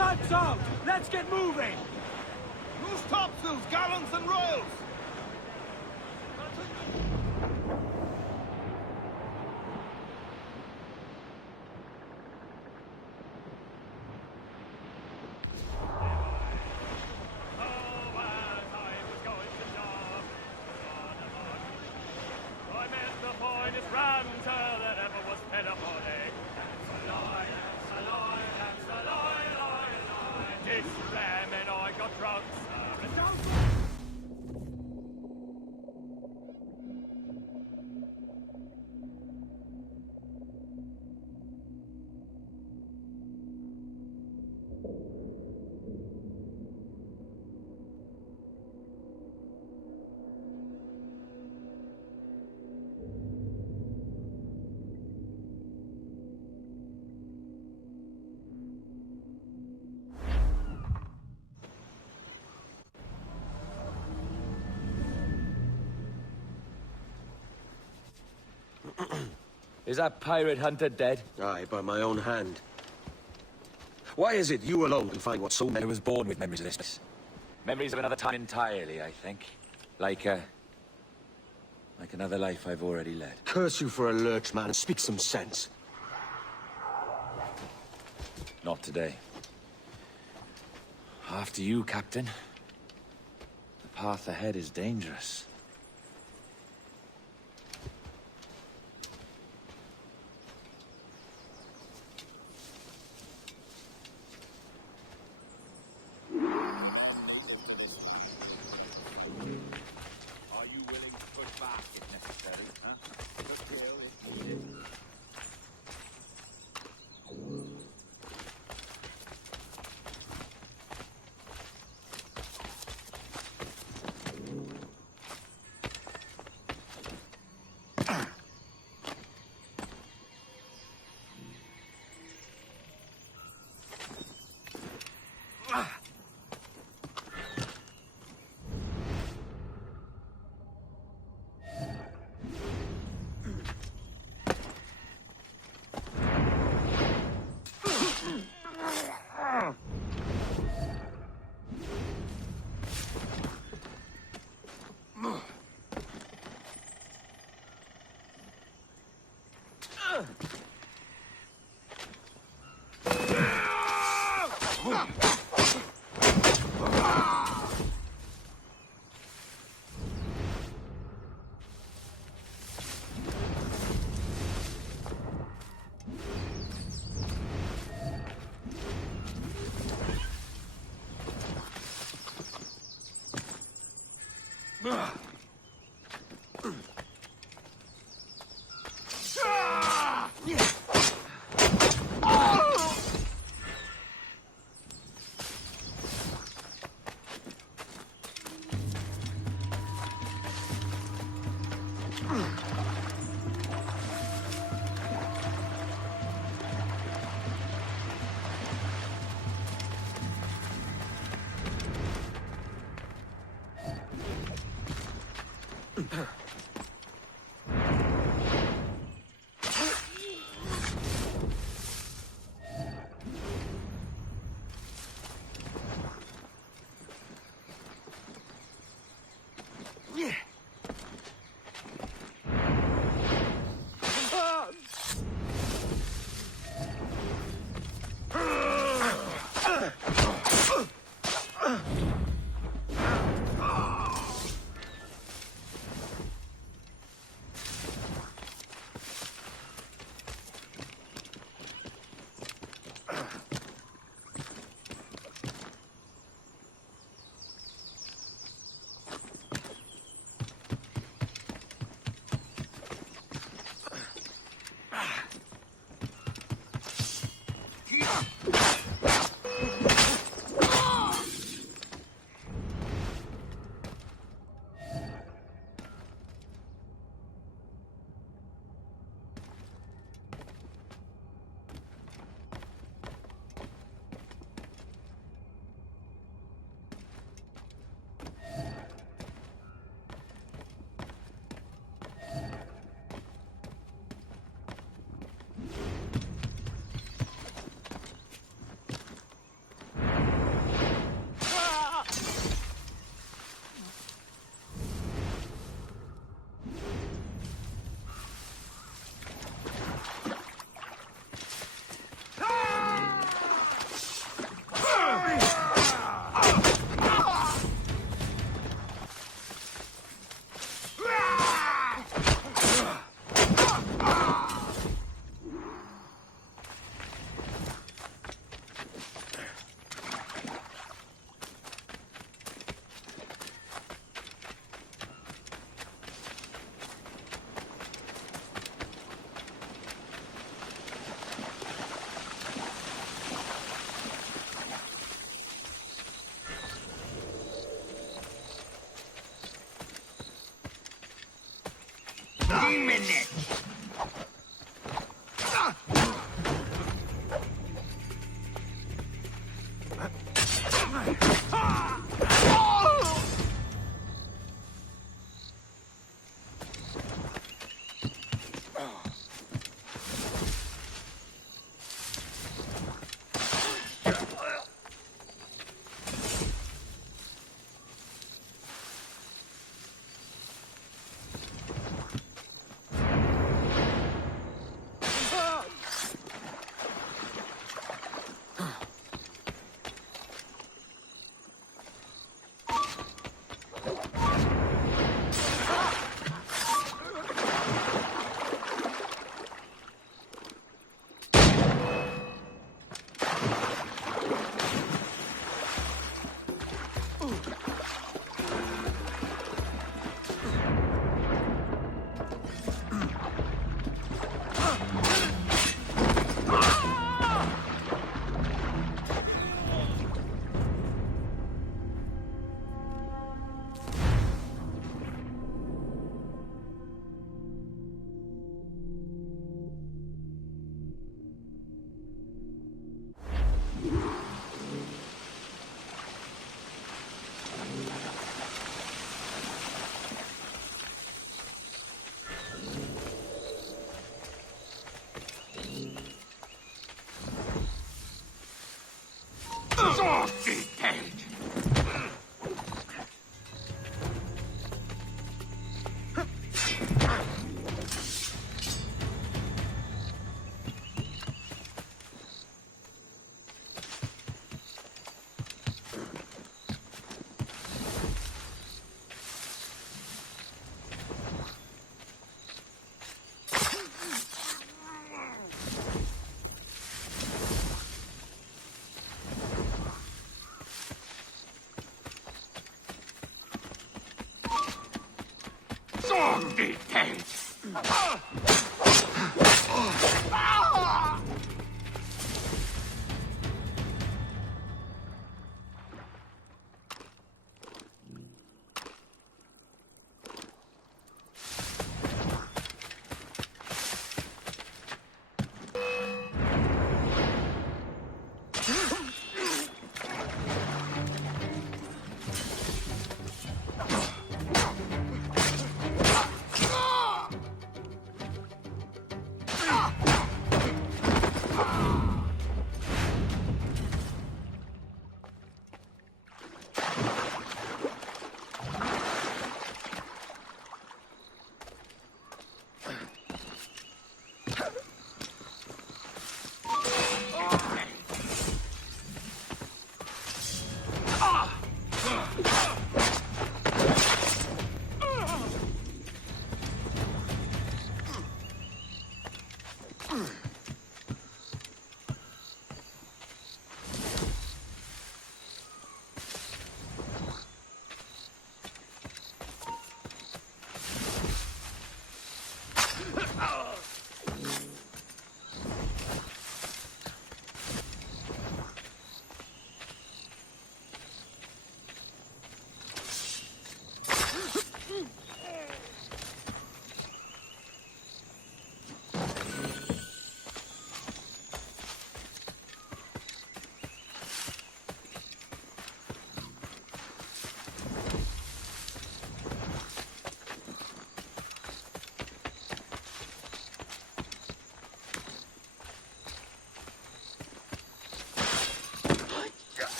Stipes out! Let's get moving! Loose topsails, gallants and royals! Is that pirate hunter dead? Aye, by my own hand. Why is it you alone can find what so many... I was born with memories of this. Memories of another time entirely, I think. Like another life I've already led. Curse you for a lurch, man, and speak some sense. Not today. After you, Captain. The path ahead is dangerous.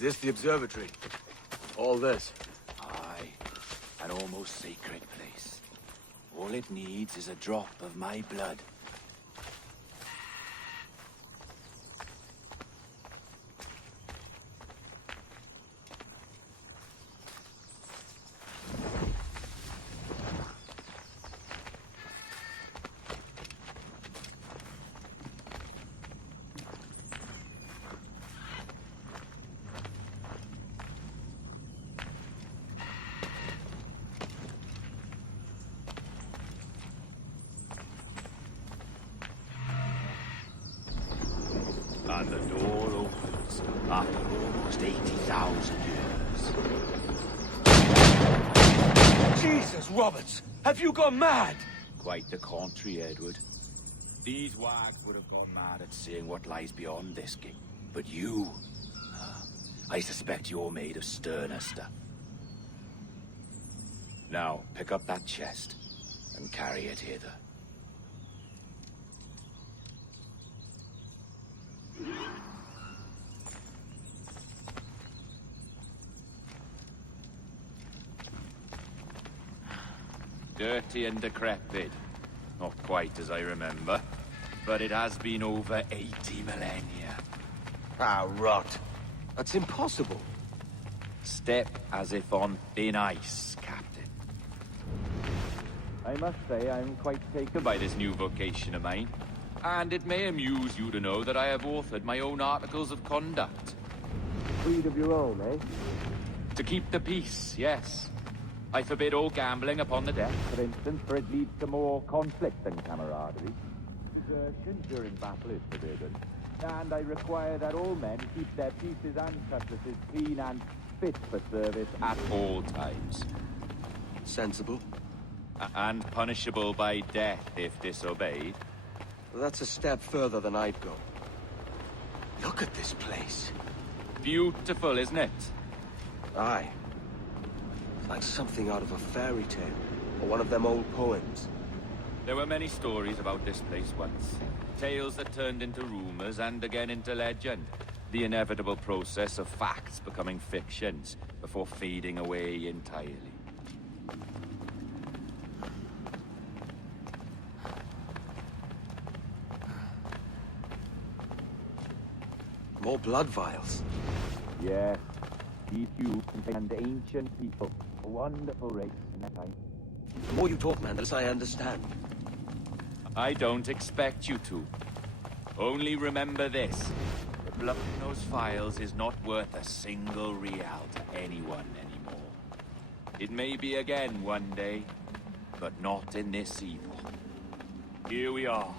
this the observatory? All this? Aye. An almost sacred place. All it needs is a drop of my blood. And the door opens after almost 80,000 years. Jesus, Roberts! Have you gone mad? Quite the contrary, Edward. These wags would have gone mad at seeing what lies beyond this gate. But you... I suspect you're made of sterner stuff. Now, pick up that chest and carry it hither. Dirty and decrepit. Not quite as I remember, but it has been over 80 millennia. Ah, rot. That's impossible. Step as if on thin ice, Captain. I must say I'm quite taken by this new vocation of mine. And it may amuse you to know that I have authored my own articles of conduct. Breed of your own, eh? To keep the peace, yes. I forbid all gambling upon the deck, For instance, for it leads to more conflict than camaraderie. Desertion during battle is forbidden. And I require that all men keep their pieces and cutlasses clean and fit for service at all times. Sensible. And punishable by death if disobeyed. That's a step further than I'd go. Look at this place. Beautiful, isn't it? Aye. It's like something out of a fairy tale, or one of them old poems. There were many stories about this place once. Tales that turned into rumors and again into legend. The inevitable process of facts becoming fictions before fading away entirely. More blood vials. Yes, these tubes contain ancient people. A wonderful race in that time. The more you talk, man, the less I understand. I don't expect you to. Only remember this. The blood in those files is not worth a single real to anyone anymore. It may be again one day, but not in this evil. Here we are.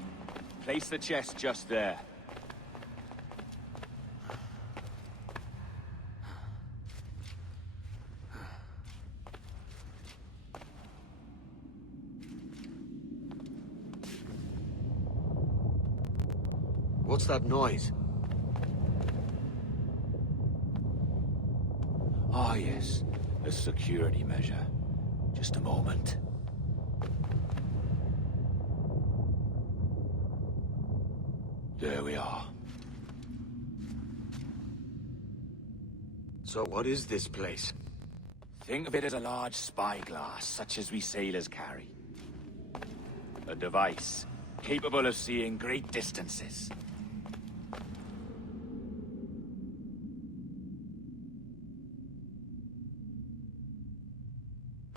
Place the chest just there. What's that noise? Ah, yes. A security measure. Just a moment. There we are. So what is this place? Think of it as a large spyglass, such as we sailors carry. A device capable of seeing great distances.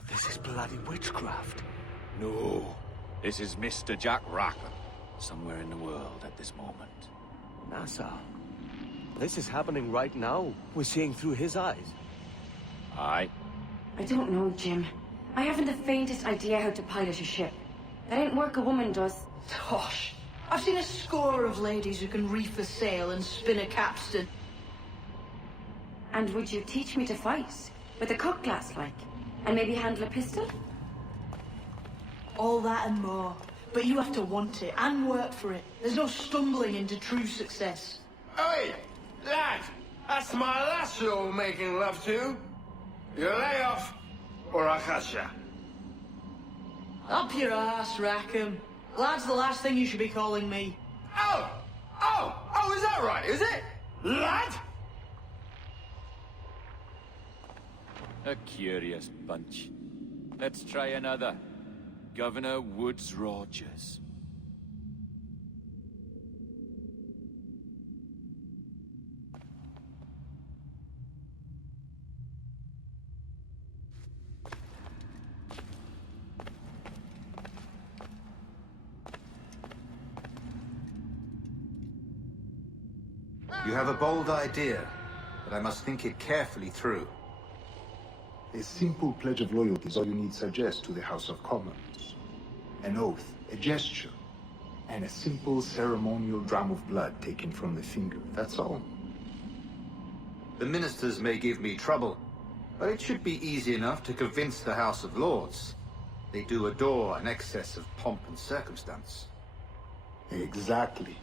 This is bloody witchcraft. No, this is Mr. Jack Rackham, somewhere in the world at this moment. NASA. This is happening right now. We're seeing through his eyes. Aye. I don't know, Jim. I haven't the faintest idea how to pilot a ship. That ain't work a woman does. Tosh. I've seen a score of ladies who can reef a sail and spin a capstan. And would you teach me to fight? With a cutlass, like? And maybe handle a pistol? All that and more. But you have to want it and work for it. There's no stumbling into true success. Hey, lad! That's my lass you're making love to. You lay off, or I'll catch ya. Up your ass, Rackham. Lad's the last thing you should be calling me. Oh, is that right, is it? Lad? A curious bunch. Let's try another. Governor Woods Rogers. You have a bold idea, but I must think it carefully through. A simple pledge of loyalty is all you need suggest to the House of Commons. An oath, a gesture, and a simple ceremonial dram of blood taken from the finger. That's all. The ministers may give me trouble, but it should be easy enough to convince the House of Lords. They do adore an excess of pomp and circumstance. Exactly.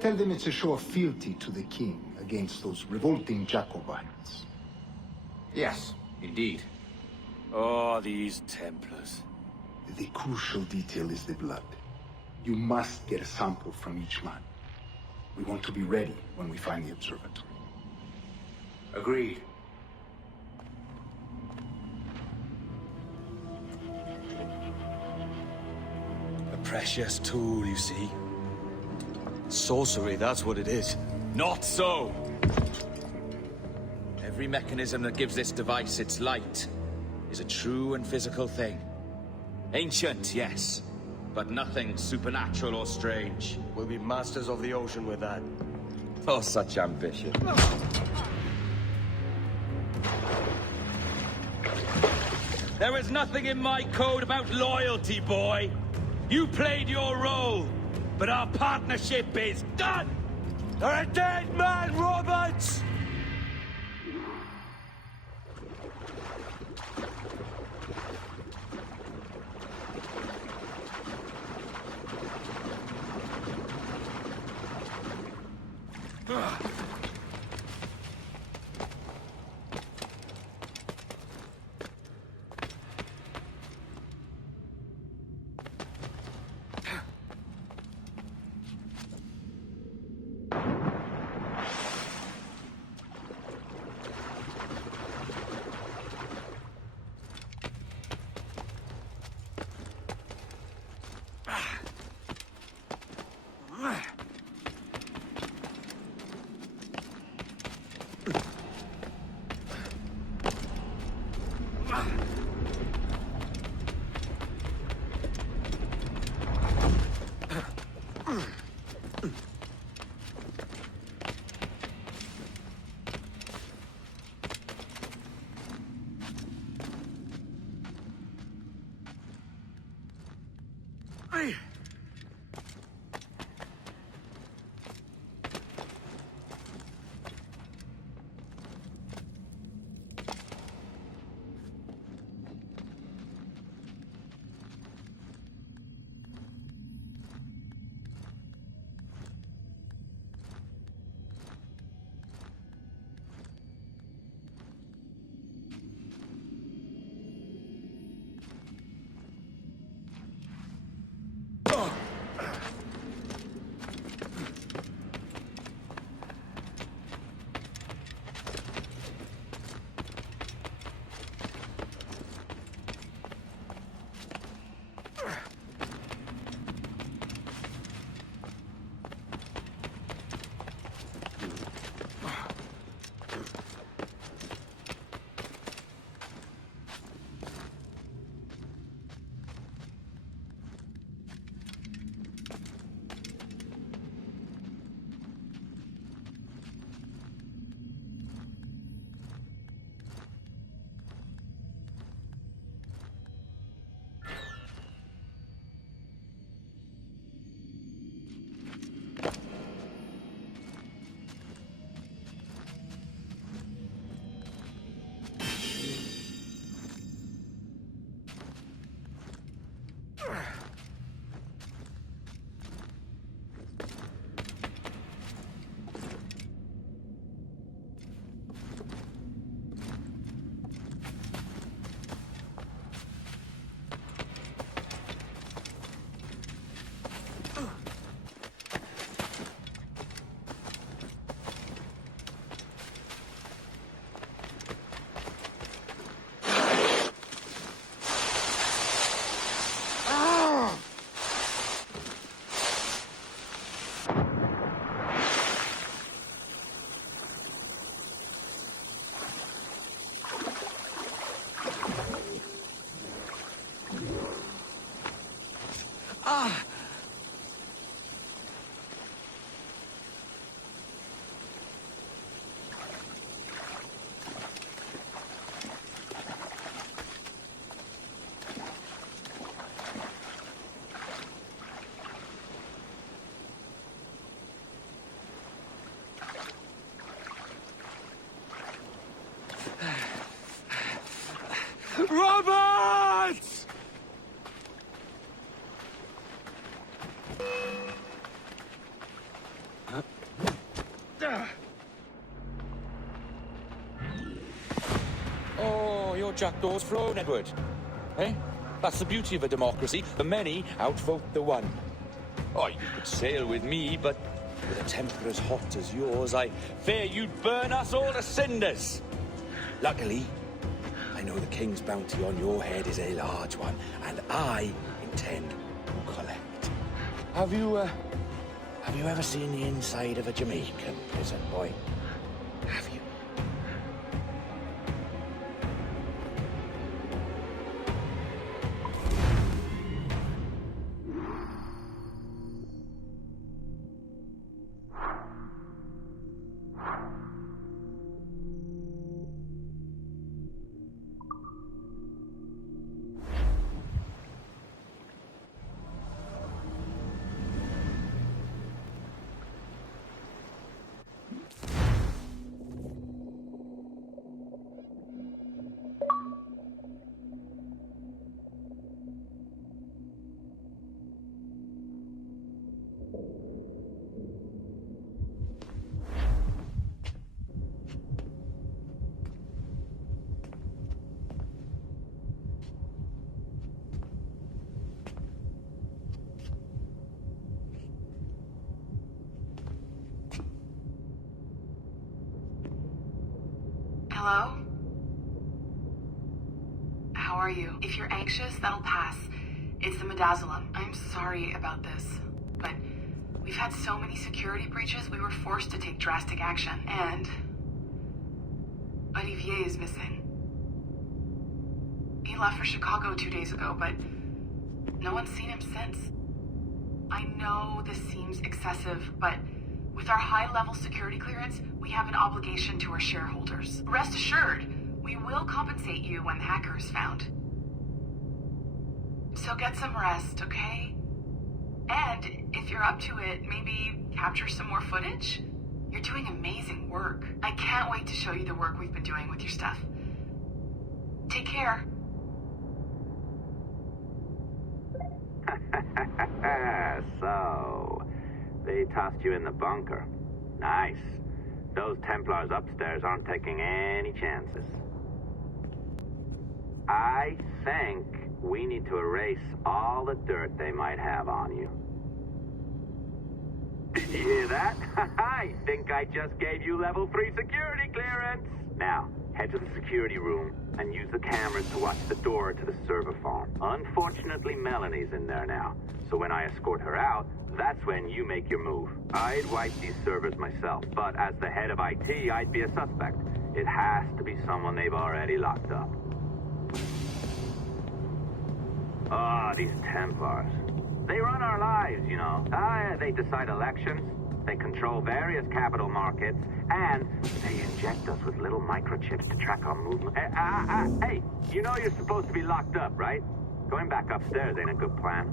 Tell them it's a show of fealty to the king against those revolting Jacobites. Yes, indeed. Oh, these Templars. The crucial detail is the blood. You must get a sample from each man. We want to be ready when we find the observatory. Agreed. A precious tool, you see. Sorcery, that's what it is. Not so! Every mechanism that gives this device its light is a true and physical thing. Ancient, yes, but nothing supernatural or strange. We'll be masters of the ocean with that. Oh, such ambition. There is nothing in my code about loyalty, boy. You played your role, but our partnership is done! You're a dead man, Roberts! Roberts! Oh, your jackdaw's flown, Edward. Eh? That's the beauty of a democracy. The many outvote the one. Oh, you could sail with me, but with a temper as hot as yours, I fear you'd burn us all to cinders. Luckily, I know the king's bounty on your head is a large one, and I intend to collect. Have you ever seen the inside of a Jamaican prison, boy? Have you? Hello? How are you? If you're anxious, that'll pass. It's the midazolam. I'm sorry about this, but we've had so many security breaches, we were forced to take drastic action, and Olivier is missing. He left for Chicago 2 days ago, but no one's seen him since. I know this seems excessive, but with our high-level security clearance, we have an obligation to our shareholders. Rest assured, we will compensate you when the hacker is found. So get some rest, okay? And if you're up to it, maybe capture some more footage? You're doing amazing work. I can't wait to show you the work we've been doing with your stuff. Take care. So, they tossed you in the bunker. Nice. Those Templars upstairs aren't taking any chances. I think we need to erase all the dirt they might have on you. Did you hear that? I think I just gave you level 3 security clearance. Now, head to the security room and use the cameras to watch the door to the server farm. Unfortunately, Melanie's in there now, so when I escort her out, that's when you make your move. I'd wipe these servers myself, but as the head of IT, I'd be a suspect. It has to be someone they've already locked up. These Templars. They run our lives, you know. They decide elections, they control various capital markets, and they inject us with little microchips to track our movement. Hey, you know you're supposed to be locked up, right? Going back upstairs ain't a good plan.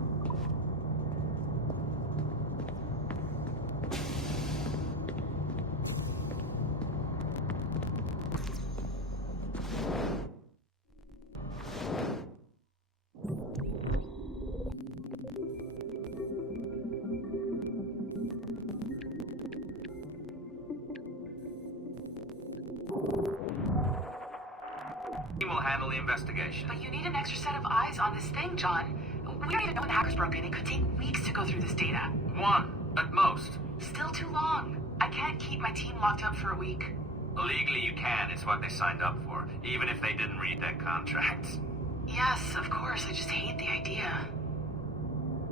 Handle the investigation. But you need an extra set of eyes on this thing, John. We don't even know when the hackers broke in. It could take weeks to go through this data. 1, at most. Still too long. I can't keep my team locked up for a week. Legally you can. It's what they signed up for, even if they didn't read their contracts. Yes, of course. I just hate the idea.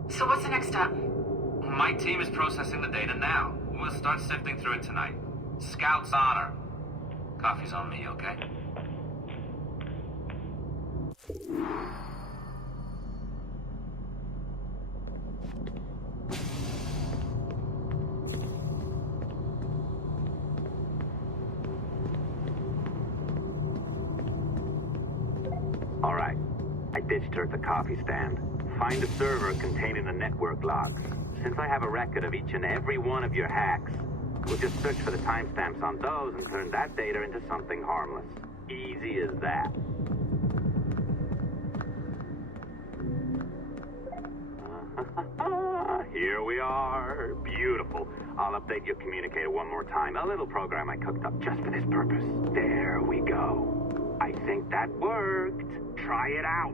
So what's the next step? My team is processing the data now. We'll start sifting through it tonight. Scout's honor. Coffee's on me, okay? All right. I ditched her at the coffee stand. Find a server containing the network logs. Since I have a record of each and every one of your hacks, we'll just search for the timestamps on those and turn that data into something harmless. Easy as that. Here we are. Beautiful. I'll update your communicator one more time. A little program I cooked up just for this purpose. There we go. I think that worked. Try it out.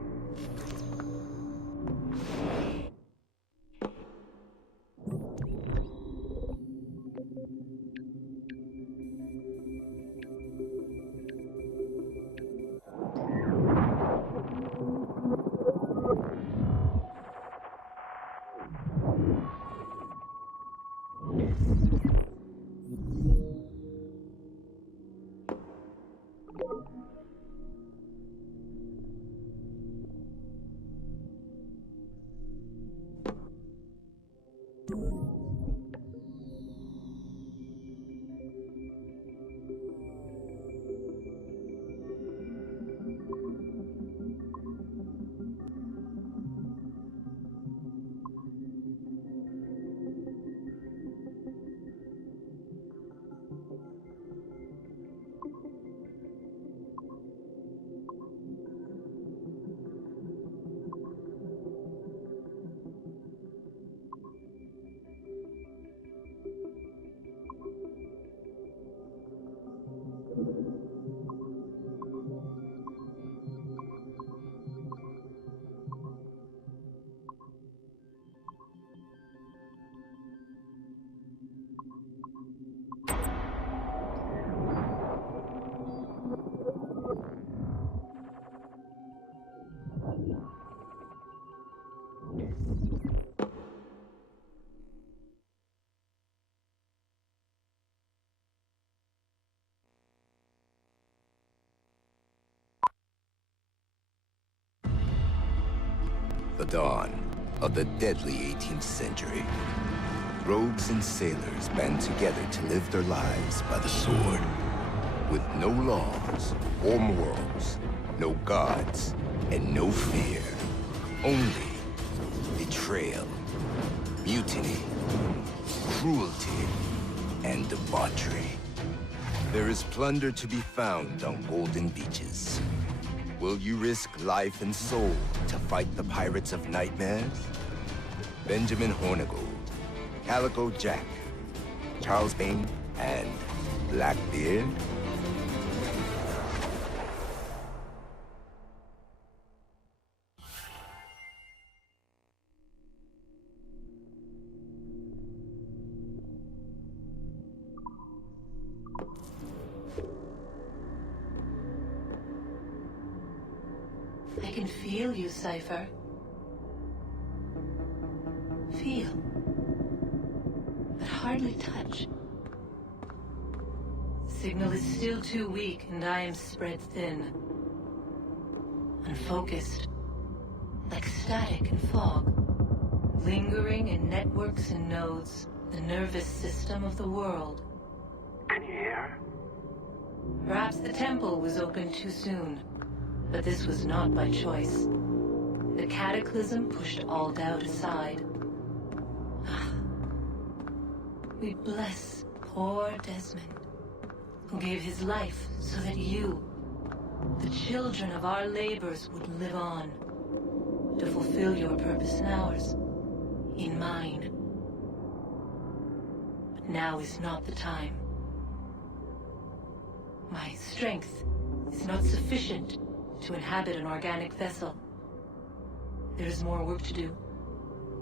The dawn of the deadly 18th century. Rogues and sailors band together to live their lives by the sword. With no laws or morals, no gods, and no fear. Only betrayal, mutiny, cruelty, and debauchery. There is plunder to be found on golden beaches. Will you risk life and soul to fight the pirates of nightmares? Benjamin Hornigold, Calico Jack, Charles Bane, and Blackbeard? I can feel you, Cypher. Feel. But hardly touch. Signal is still too weak, and I am spread thin. Unfocused. Like static and fog. Lingering in networks and nodes. The nervous system of the world. Can you hear? Perhaps the temple was opened too soon. But this was not by choice. The cataclysm pushed all doubt aside. We bless poor Desmond, who gave his life so that you, the children of our labors, would live on, to fulfill your purpose in ours, in mine. But now is not the time. My strength is not sufficient to inhabit an organic vessel. There is more work to do,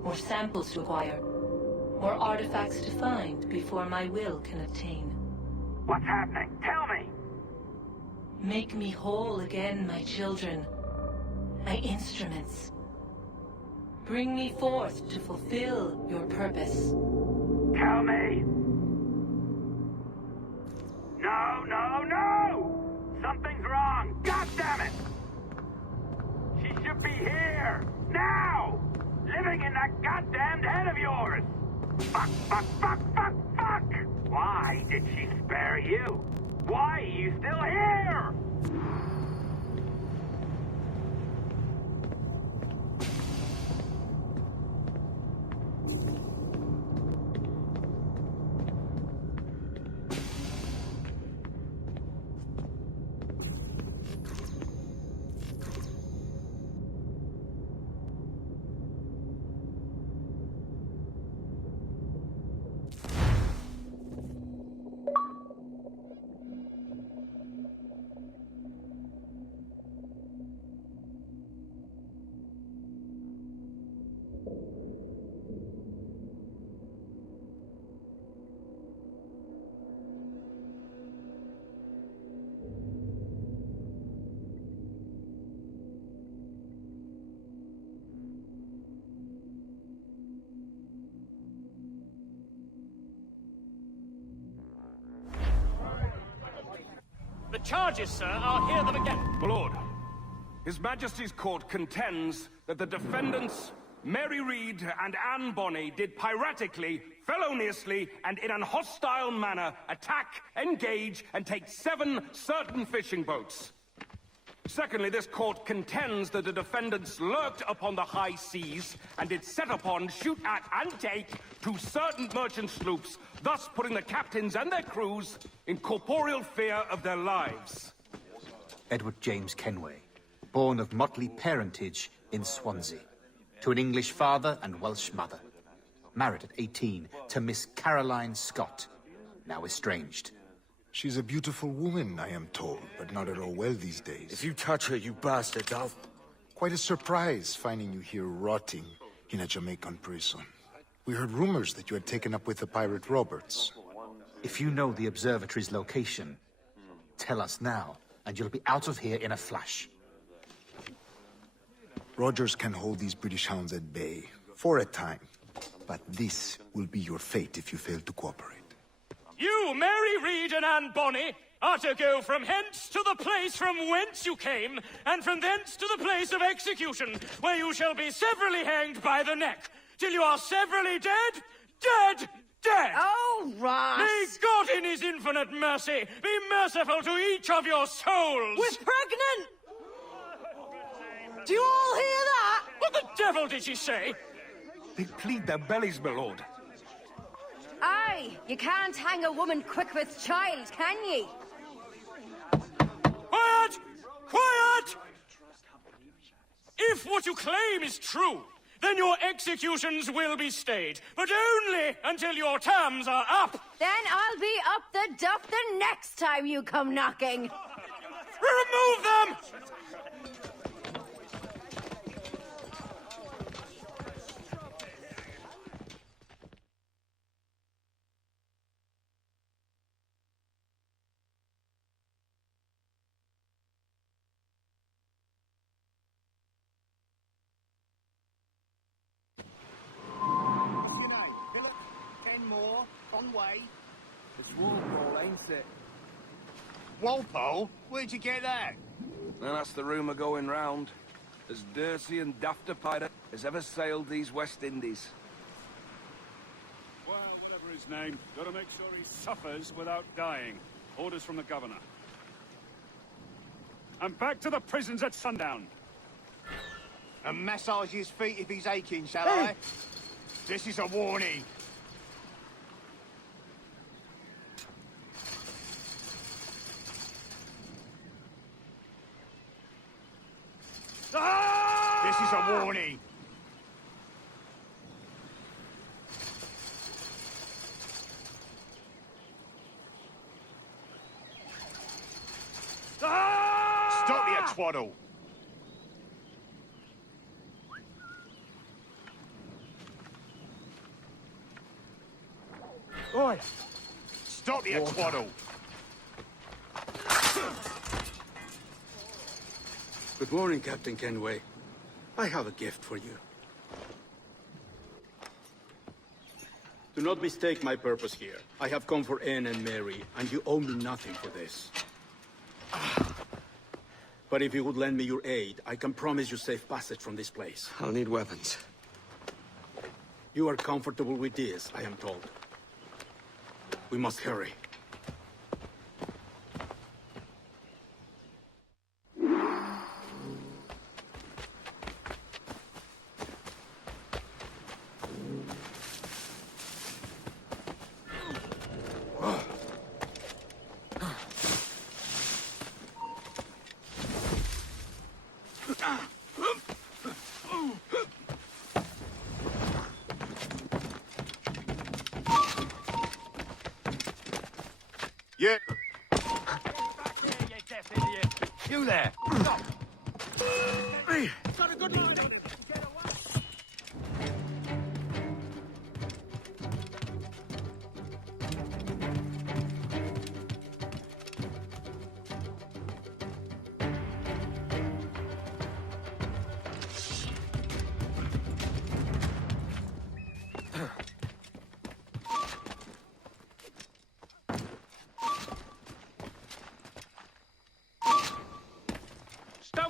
more samples to acquire, more artifacts to find before my will can obtain. What's happening? Tell me! Make me whole again, my children, my instruments. Bring me forth to fulfill your purpose. Tell me! No, no, no! Something's wrong! God damn it! She should be here! Now! Living in that goddamned head of yours! Fuck, fuck, fuck, fuck, fuck! Why did she spare you? Why are you still here? charges, sir. I'll hear them again. My lord, His Majesty's court contends that the defendants, Mary Reed and Anne Bonny, did piratically, feloniously, and in an hostile manner attack, engage, and take 7 certain fishing boats. Secondly, this court contends that the defendants lurked upon the high seas and did set upon, shoot at, and take 2 certain merchant sloops, thus putting the captains and their crews in corporeal fear of their lives. Edward James Kenway, born of motley parentage in Swansea, to an English father and Welsh mother. Married at 18 to Miss Caroline Scott, now estranged. She's a beautiful woman, I am told, but not at all well these days. If you touch her, you bastard, I'll... Quite a surprise finding you here rotting in a Jamaican prison. We heard rumors that you had taken up with the pirate Roberts. If you know the observatory's location, tell us now, and you'll be out of here in a flash. Rogers can hold these British hounds at bay, for a time. But this will be your fate if you fail to cooperate. You, Mary Reed and Anne Bonny, are to go from hence to the place from whence you came, and from thence to the place of execution, where you shall be severally hanged by the neck, till you are severally dead, dead, dead! Oh, Ross! May God in his infinite mercy be merciful to each of your souls! We're pregnant! Do you all hear that? What the devil did she say? They plead their bellies, my lord. Aye, you can't hang a woman quick with child, can ye? Quiet! Quiet! If what you claim is true, then your executions will be stayed, but only until your terms are up. Then I'll be up the duff the next time you come knocking. Remove them! It's Walpole, ain't it? Walpole? Where'd you get that? And that's the rumour going round. As dirty and daft a pirate as ever sailed these West Indies. Well, whatever his name, gotta make sure he suffers without dying. Orders from the governor. And back to the prisons at sundown. And massage his feet if he's aching, shall I? This is a warning. This is a warning. Stop your twaddle. Oi! Stop your twaddle. Good morning, Captain Kenway. I have a gift for you. Do not mistake my purpose here. I have come for Anne and Mary, and you owe me nothing for this. But if you would lend me your aid, I can promise you safe passage from this place. I'll need weapons. You are comfortable with this, I am told. We must hurry. Yeah. You there! Stop! Got a good line on him.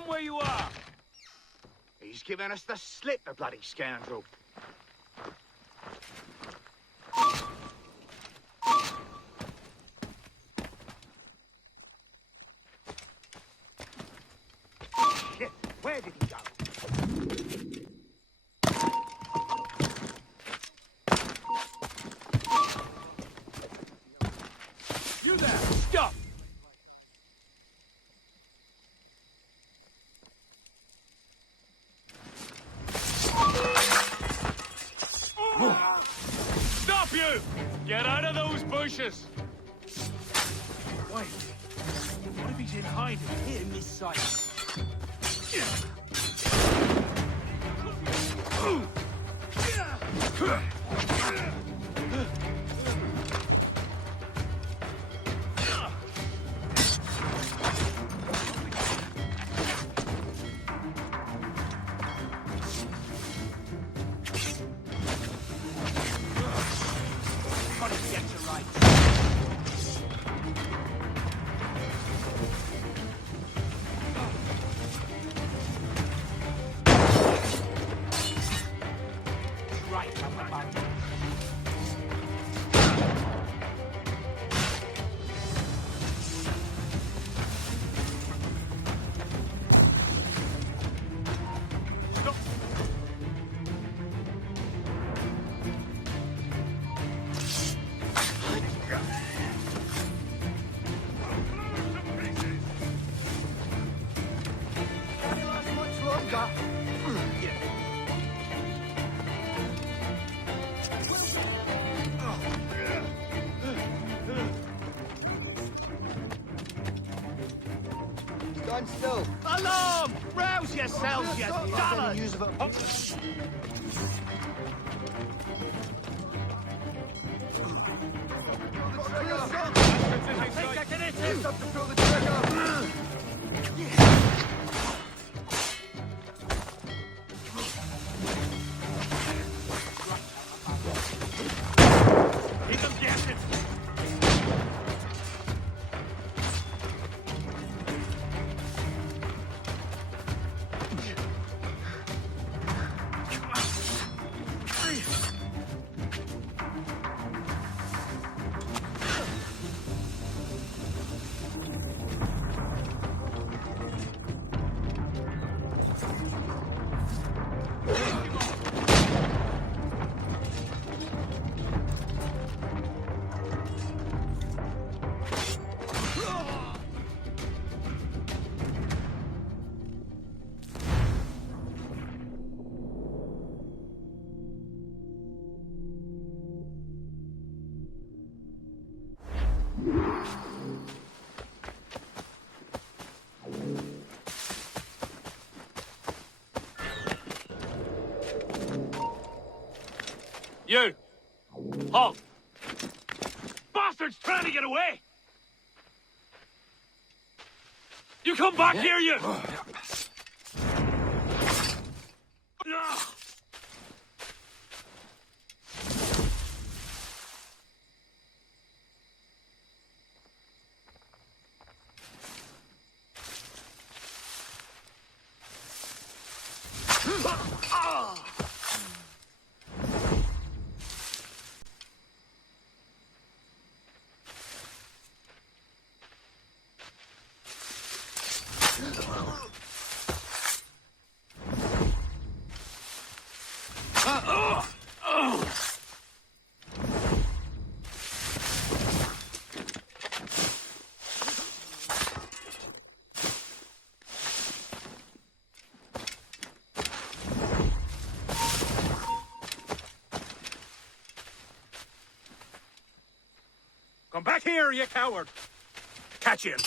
them where you are. He's given us the slip, the bloody scoundrel. Shit, where did he go? You there! Stop! Stop you! Get out of those bushes! Wait, what if he's in hiding here in this site? Stand still. Alarm! Rouse yourselves, you dullard! You! Halt! Bastard's trying to get away! You come back here, you! Come back here, you coward! Catch him!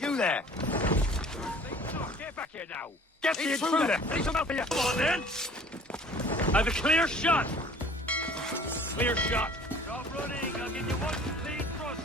You there! Get back here now! Get the intruder! Need some help here! Come on, then! I've a clear shot! Clear shot! Stop running! I'll give you one clean thrust!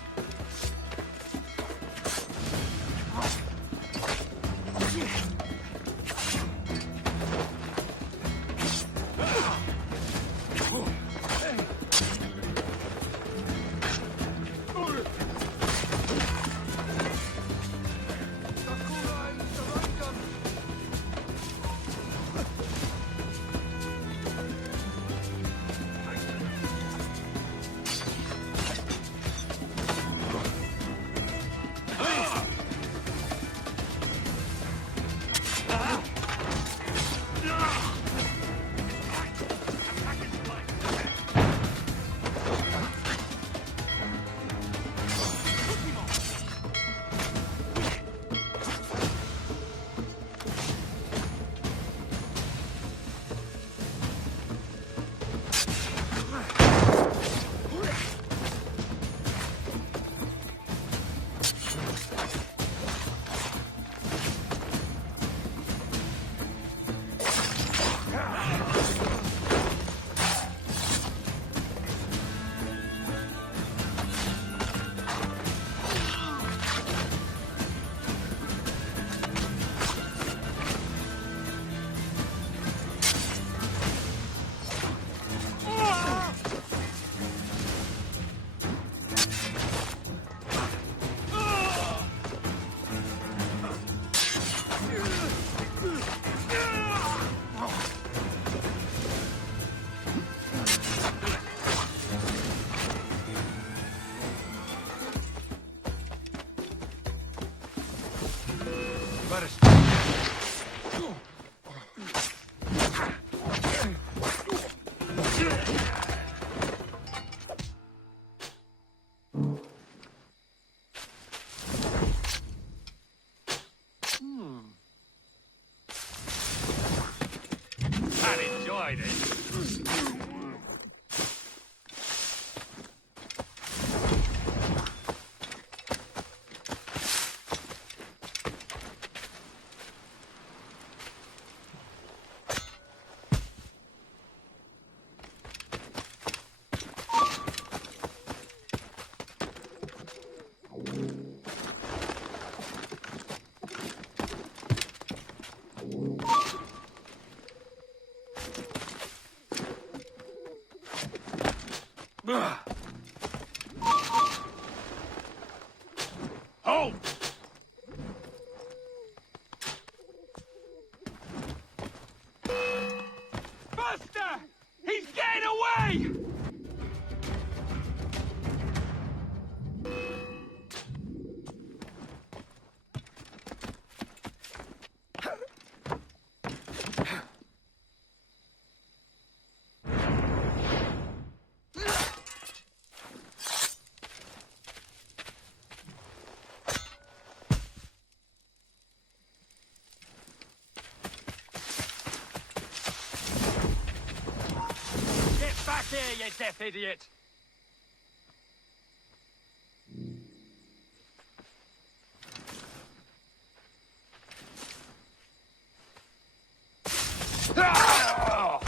try this. Hold! Buster! He's getting away! Get back here, you deaf idiot! Ah!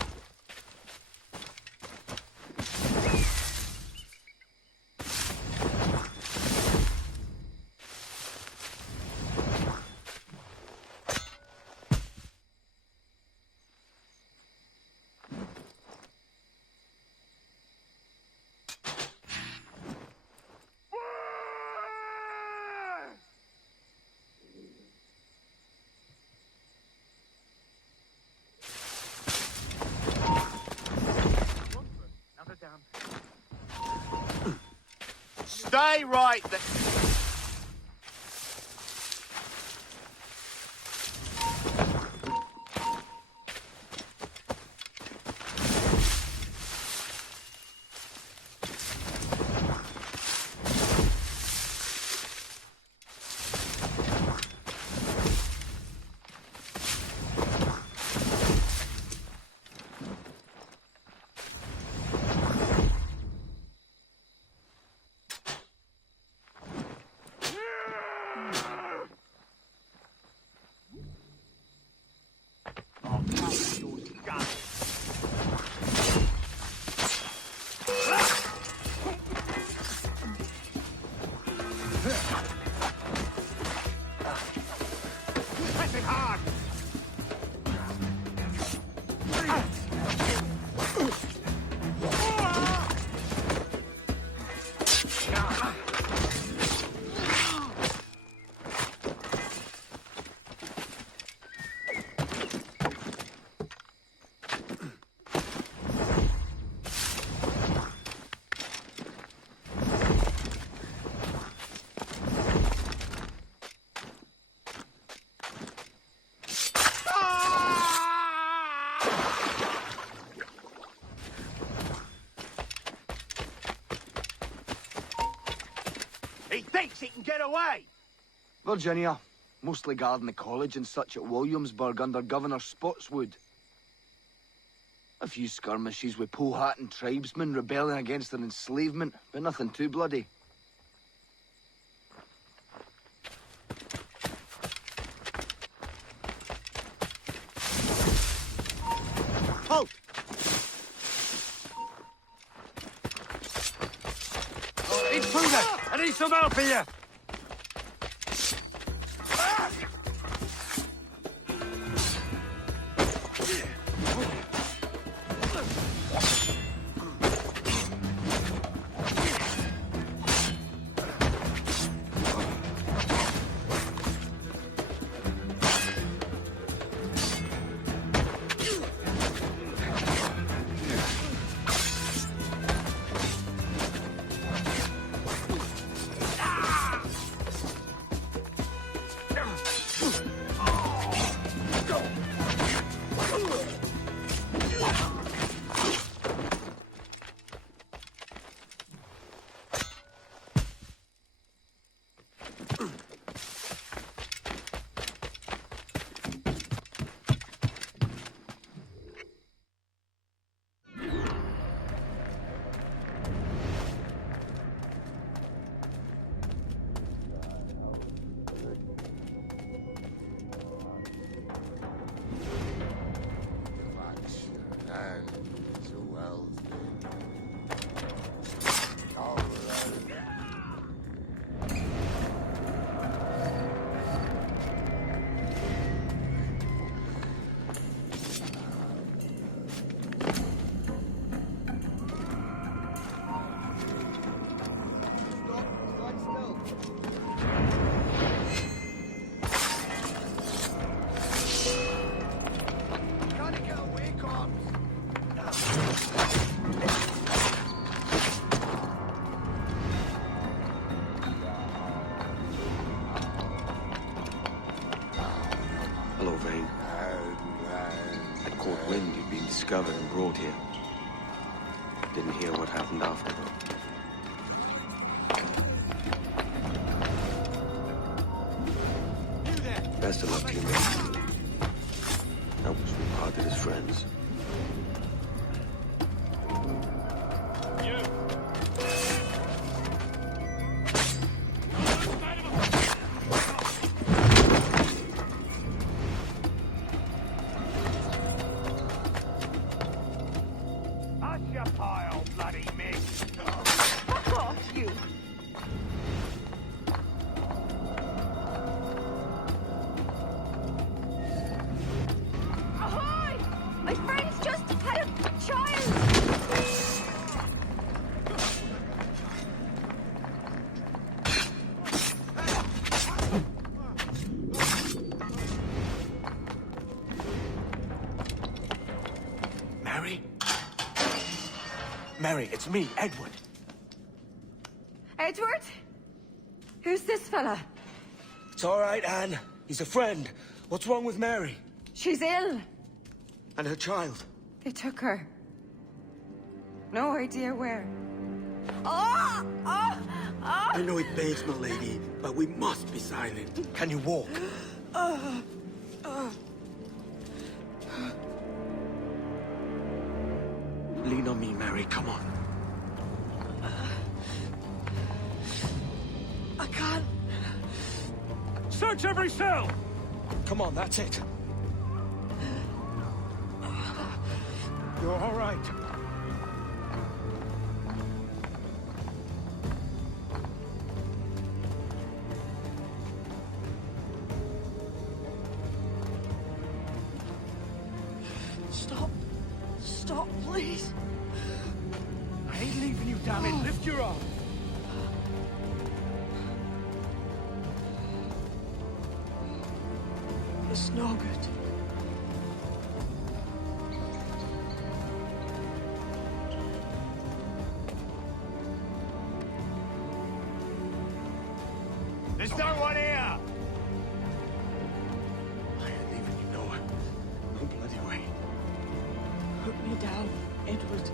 Stay right there. Press it hard! He thinks he can get away. Virginia, mostly guarding the college and such at Williamsburg under Governor Spotswood. A few skirmishes with Powhatan tribesmen rebelling against their enslavement, but nothing too bloody. Halt! Intruder! I need some help here! brought here. Didn't hear what happened after, though. Best of luck to you, man. I wish we parted as friends. Mary, it's me, Edward. Edward? Who's this fella? It's all right, Anne. He's a friend. What's wrong with Mary? She's ill. And her child? They took her. No idea where. Oh! Oh! Oh! I know it pains, my lady, but we must be silent. Can you walk? Lean on me, Mary. Come on. I can't. Search every cell! Come on, that's it. You're all right. Stop. Stop, please. I ain't leaving you, damn it. Lift your arm. It's no good. There's no one here! I ain't leaving you nowhere. No bloody way. Put me down, Edward.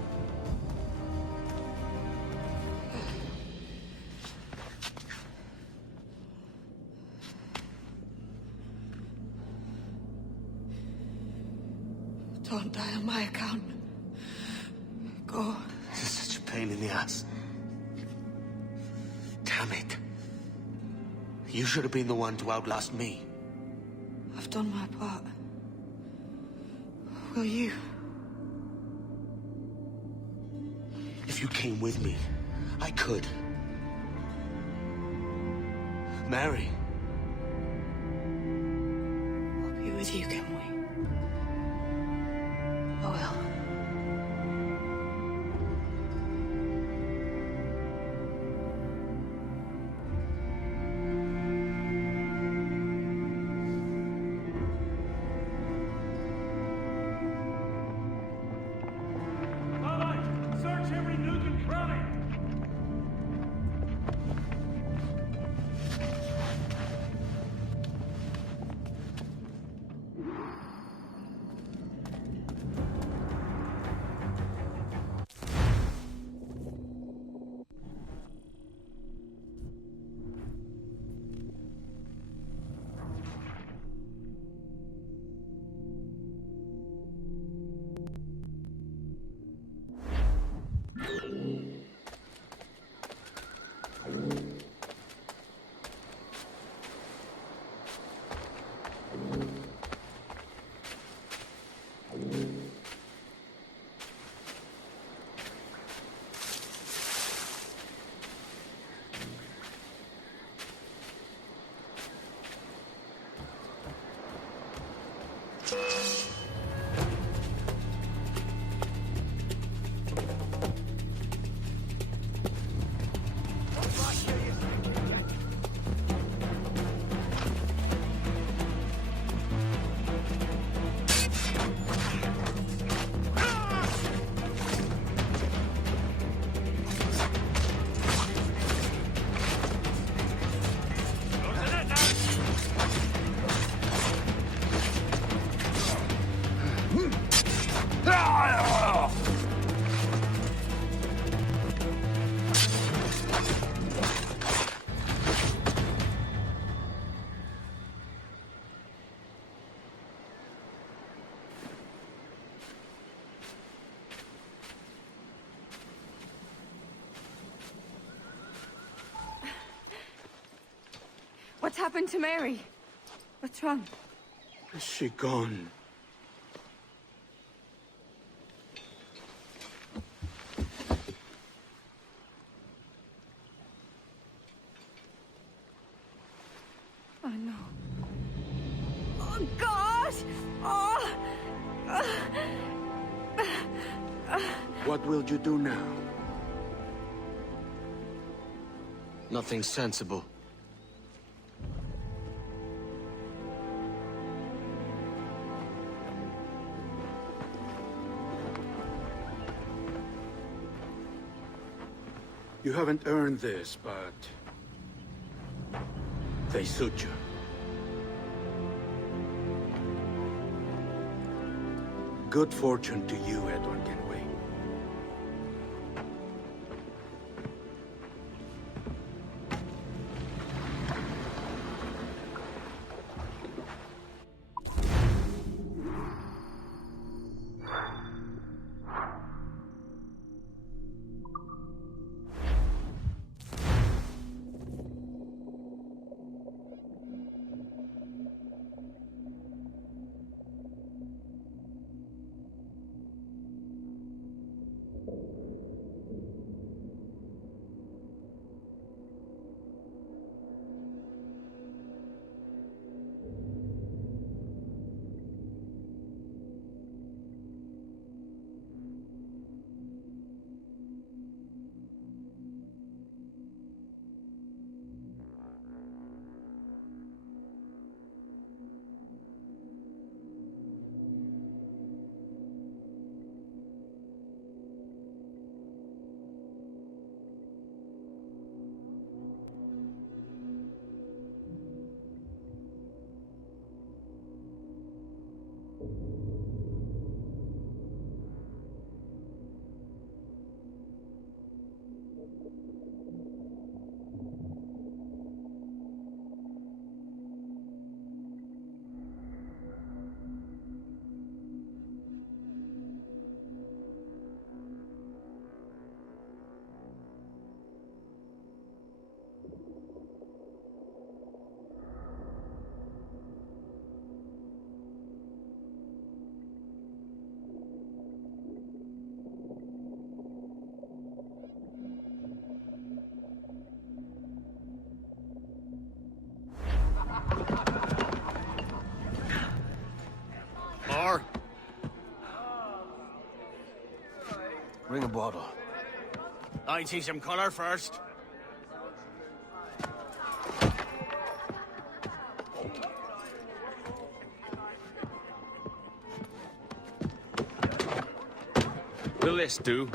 Don't die on my account. Go. This is such a pain in the ass. Damn it. You should have been the one to outlast me. I've done my part. Will you? If you came with me, I could. Mary. I'll be with you, can we? I will. Search every nook and cranny! What's happened to Mary? What's wrong? Is she gone? Oh, no. Oh, God! Oh! What will you do now? Nothing sensible. You haven't earned this, but... they suit you. Good fortune to you, Edward Kenway. More? Bring a bottle. I see some color first. Will this do?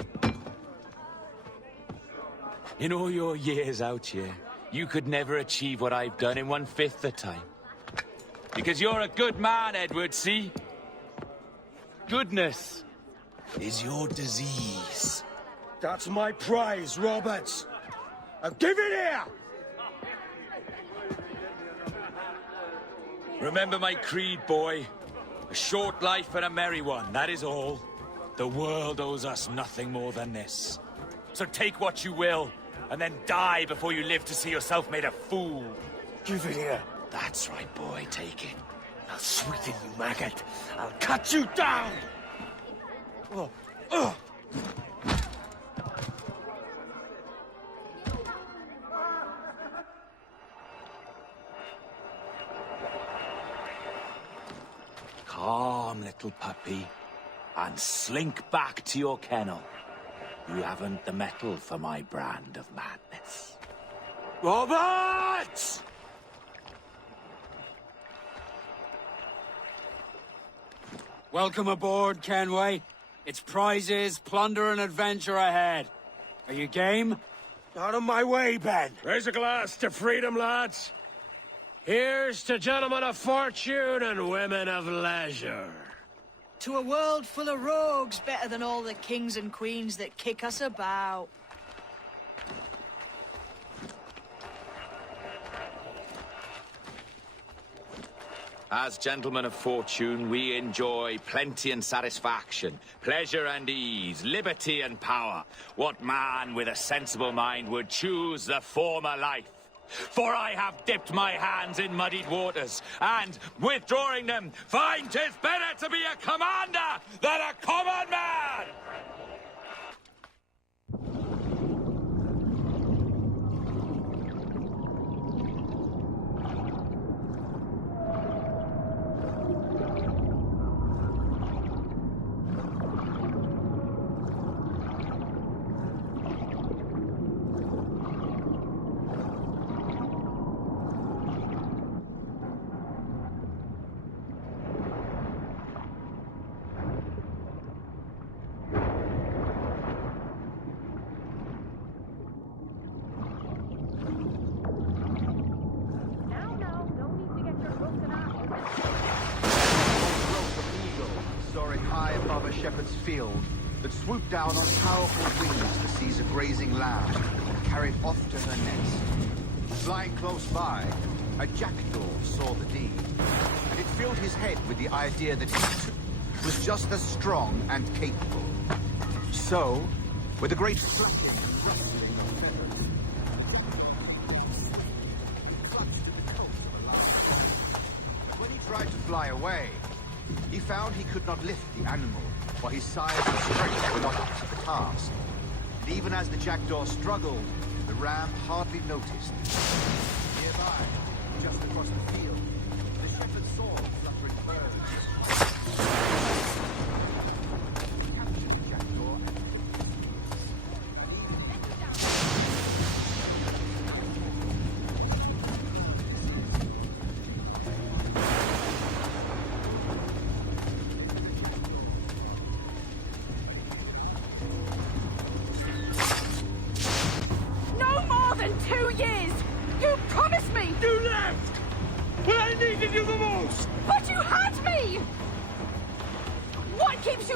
In all your years out here, you could never achieve what I've done in 1/5 the time. Because you're a good man, Edward, see? Goodness is your disease. That's my prize, Roberts. Now give it here! Remember my creed, boy. A short life and a merry one, that is all. The world owes us nothing more than this. So take what you will, and then die before you live to see yourself made a fool. Give it here. That's right, boy, take it. I'll sweeten you, maggot. I'll cut you down! Oh. Calm, little puppy, and slink back to your kennel. You haven't the mettle for my brand of madness. Roberts! Welcome aboard, Kenway. It's prizes, plunder, and adventure ahead. Are you game? Out of my way, Ben. Raise a glass to freedom, lads. Here's to gentlemen of fortune and women of leisure. To a world full of rogues, better than all the kings and queens that kick us about. As gentlemen of fortune, we enjoy plenty and satisfaction, pleasure and ease, liberty and power. What man with a sensible mind would choose the former life? For I have dipped my hands in muddied waters, and, withdrawing them, find 'tis better to be a commander than a common man! Shepherd's field that swooped down on powerful wings to seize a grazing lamb and carry it off to her nest. Flying close by, a jackdaw saw the deed, and it filled his head with the idea that he too was just as strong and capable. So, with a great flapping and rustling of feathers, he clutched at the coat of a lion. But when he tried to fly away, he found he could not lift the animal, for his size and strength were not up to the task. And even as the jackdaw struggled, the ram hardly noticed. Nearby, just across the field, the shepherd saw the fluttering birds. He captured the jackdaw and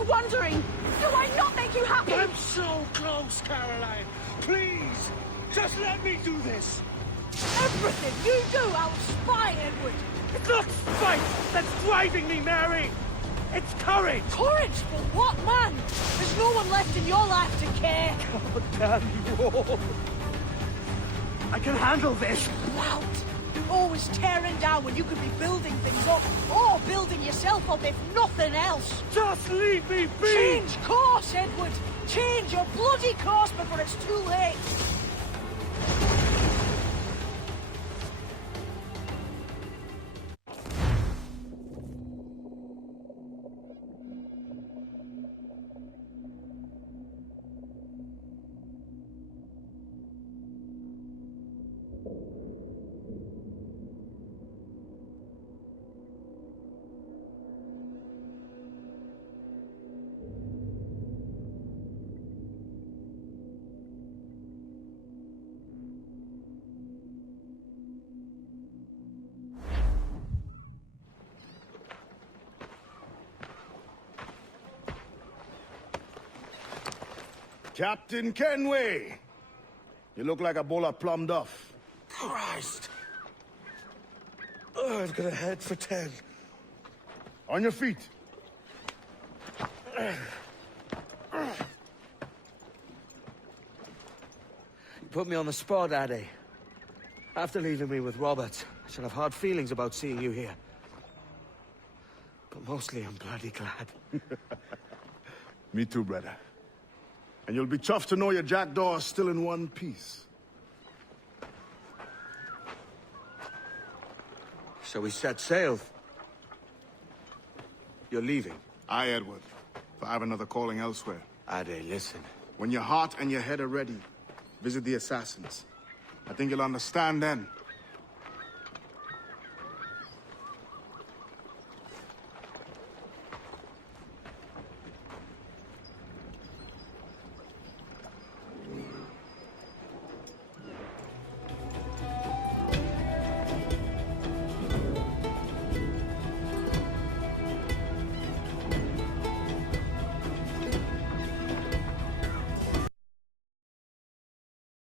wondering, do I not make you happy? I'm so close, Caroline. Please, just let me do this. Everything you do, I'll spy, Edward. It's not spite that's driving me, Mary. It's courage. Courage for what, man? There's no one left in your life to care. God damn you all. I can handle this. Loud. Always tearing down when you could be building things up, or building yourself up if nothing else. Just leave me be! Change course, Edward! Change your bloody course before it's too late! Captain Kenway! You look like a bowl of plum duff. Christ! Oh, I've got a head for 10. On your feet. You put me on the spot, Addy. After leaving me with Robert, I shall have hard feelings about seeing you here. But mostly I'm bloody glad. Me too, brother. And you'll be chuffed to know your jackdaw is still in one piece. So we set sail. You're leaving? Aye, Edward. For I have another calling elsewhere. Ade, listen. When your heart and your head are ready, visit the assassins. I think you'll understand then